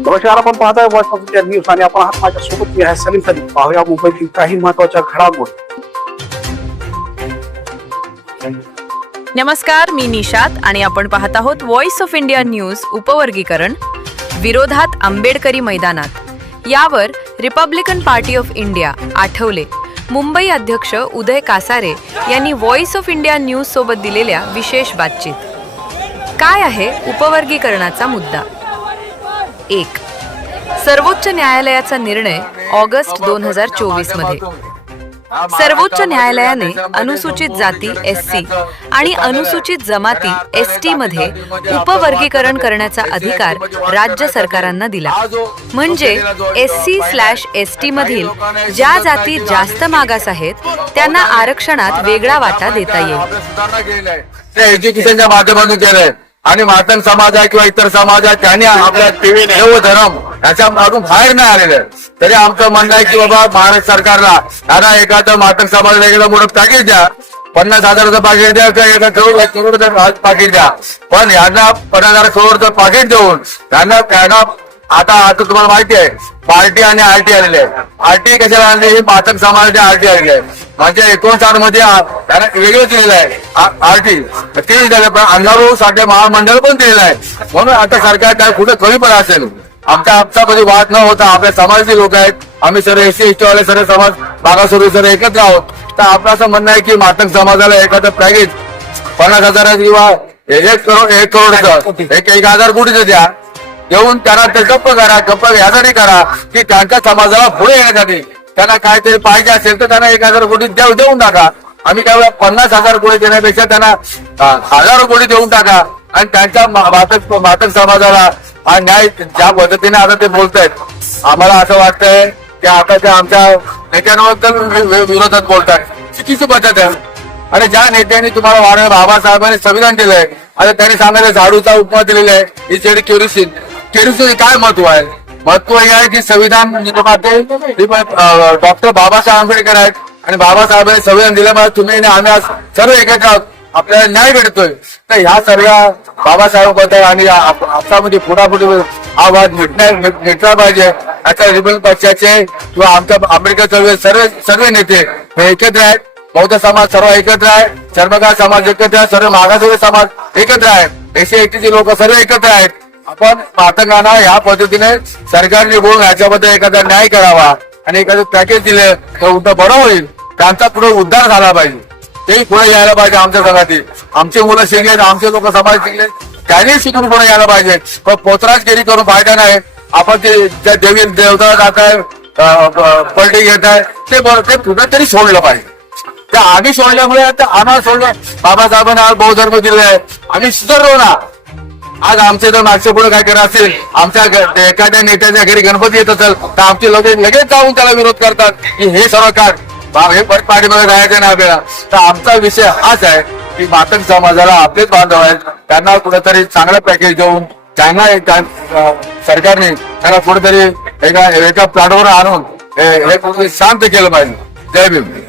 नमस्कार, आपण पाहताय वॉइस ऑफ इंडिया न्यूज आणि आपण आहात माझ्यासोबत मी आहे सलीम सलीम. पाहूया मुंबईतील काही महत्त्वाच्या घडामोडी. नमस्कार, मी निशात आणि आपण पाहत आहोत व्हॉइस ऑफ इंडिया न्यूज. उपवर्गीकरण विरोधात आंबेडकरी मैदानात. यावर Republican party of India Athawale Mumbai अध्यक्ष उदय कासारे यांनी व्हॉइस ऑफ इंडिया न्यूज सोबत दिलेल्या विशेष बातचीत. काय आहे उपवर्गीकरणाचा मुद्दा? 1. सर्वोच्च न्यायालयाचा निर्णय ऑगस्ट 2024 मध्ये. सर्वोच्च न्यायालयाने अनुसूचित जाती SC आणि अनुसूचित जमाती ST मध्ये उपवर्गीकरण करण्याचा अधिकार राज्य सरकारांना दिला. म्हणजे SC/ST मधील ज्या जाती जास्त मागास आहेत त्यांना आरक्षणात वेगळा वाटा देता येईल. एज्युकेशनच्या माध्यमातून केलंय आणि मातंग समाज आहे किंवा इतर समाज आहे त्यांनी आपल्या देव धर्म याच्यामधून बाहेर नाही आलेले. तरी आमचं म्हणणं आहे की बाबा महाराष्ट्र सरकारला यांना एखादं मातंग समाजाला एखादं मोठं पॅकेज द्या, 50,000 पॅकेज द्या किंवा एका करोड पॅकेज द्या. पण यांना 50,000 करोडचं पॅकेज देऊन यांना आता तुम्हाला माहिती आहे पार्टी आणि RT आलेले आहे. RT कशाला आणले? हे मातंग समाजाचे RT आलेले आहे. म्हणजे 59 मध्ये त्यांना वेगळं दिलेलं आहे RT ते अंधारू साठी महामंडळ पण दिलेलं आहे. म्हणून आता सरकार काय कुठे कमी पण असेल आमचा मध्ये वाद न होता आपल्या समाजाचे लोक आहेत, आम्ही सर्व SC ST वाले सर्व समाज मागासवर्गीय सर्व एकत्र आहोत. तर आपलं असं म्हणणं आहे की मातंग समाजाला एखादं पॅकेज 50,000 किंवा 1 करोडचं 1,000 कोटीचं द्या देऊन त्यांना ते गप्प यासाठी करा की त्यांच्या समाजाला पुढे येण्यासाठी त्यांना काहीतरी पाहिजे असेल तर त्यांना 1,000 कोटी देऊन टाका. आम्ही काय 50,000 कोटी देण्यापेक्षा त्यांना 1,000 कोटी देऊन टाका आणि त्यांच्या मातंग समाजाला हा न्याय ज्या पद्धतीने आता ते बोलतायत आम्हाला असं वाटतंय की आता ते आमच्या नेत्यांवर विरोधात बोलतात. चुकीची पद्धत आहे. आणि ज्या नेत्यांनी तुम्हाला वाढवलं बाबासाहेबांनी संविधान दिलंय आता त्यांनी सांगायला झाडूचा उपमा दिलेला आहे. ही जेडी केरोसिन काय महत्व आहे? महत्व हे आहे की संविधान डॉक्टर बाबासाहेब आंबेडकर आहेत आणि बाबासाहेबांनी संविधान दिल्यामुळे तुम्ही आम्ही आज सर्व एकत्र आहोत, आपल्याला न्याय भेटतोय. तर ह्या सर्व बाबासाहेबांबद्दल आणि आपल्यामध्ये पुढापुढे हा वाद मिटला पाहिजे. आता रिपब्लिकन पक्षाचे किंवा आमच्या आंबेडकर सर्व नेते एकत्र आहेत. बौद्ध समाज सर्व एकत्र आहे, चर्मकार समाज एकत्र आहे, सर्व मागासवर्गीय समाज एकत्र आहे, SC ST लोक सर्व एकत्र आहेत. आपण मातंगांना ह्या पद्धतीने सरकारने बोलून याच्याबद्दल एखादा न्याय करावा आणि एखादं पॅकेज दिलं तर उलट बरं होईल. त्यांचा पुढे उद्धार झाला पाहिजे, तेही पुढे यायला पाहिजे. आमच्या जगातील आमचे मुलं शिकलेत, आमचे लोक समाज शिकले, त्यांनी शिकून पुढे यायला पाहिजे. पण पोतराजगिरी करून फायदा नाही. आपण ते देवी देवता जात आहे पलटी घेत आहे ते कुठं तरी सोडलं पाहिजे. ते आम्ही सोडल्यामुळे आम्हाला सोडलं. बाबासाहेबांनी आज बौद्ध धर्म दिले आहे, आम्ही सुधारलो ना. आज आमचे जर मागच्या पुढे काय करत असेल, आमच्या एखाद्या नेत्याच्या घरी गणपती येत असेल तर आमचे लोक लगेच जाऊन त्याला विरोध करतात की हे सर्व काढ, हे परत पाठीमध्ये राहायचं नाही आपल्याला. तर आमचा विषय हाच आहे की मातंग समाजाला आपलेच बांधव आहेत, त्यांना कुठेतरी चांगलं पॅकेज देऊन त्यांना सरकारने त्यांना कुठेतरी एका प्लॅटफॉर्मवर आणून हे शांत केलं पाहिजे. जय भीम.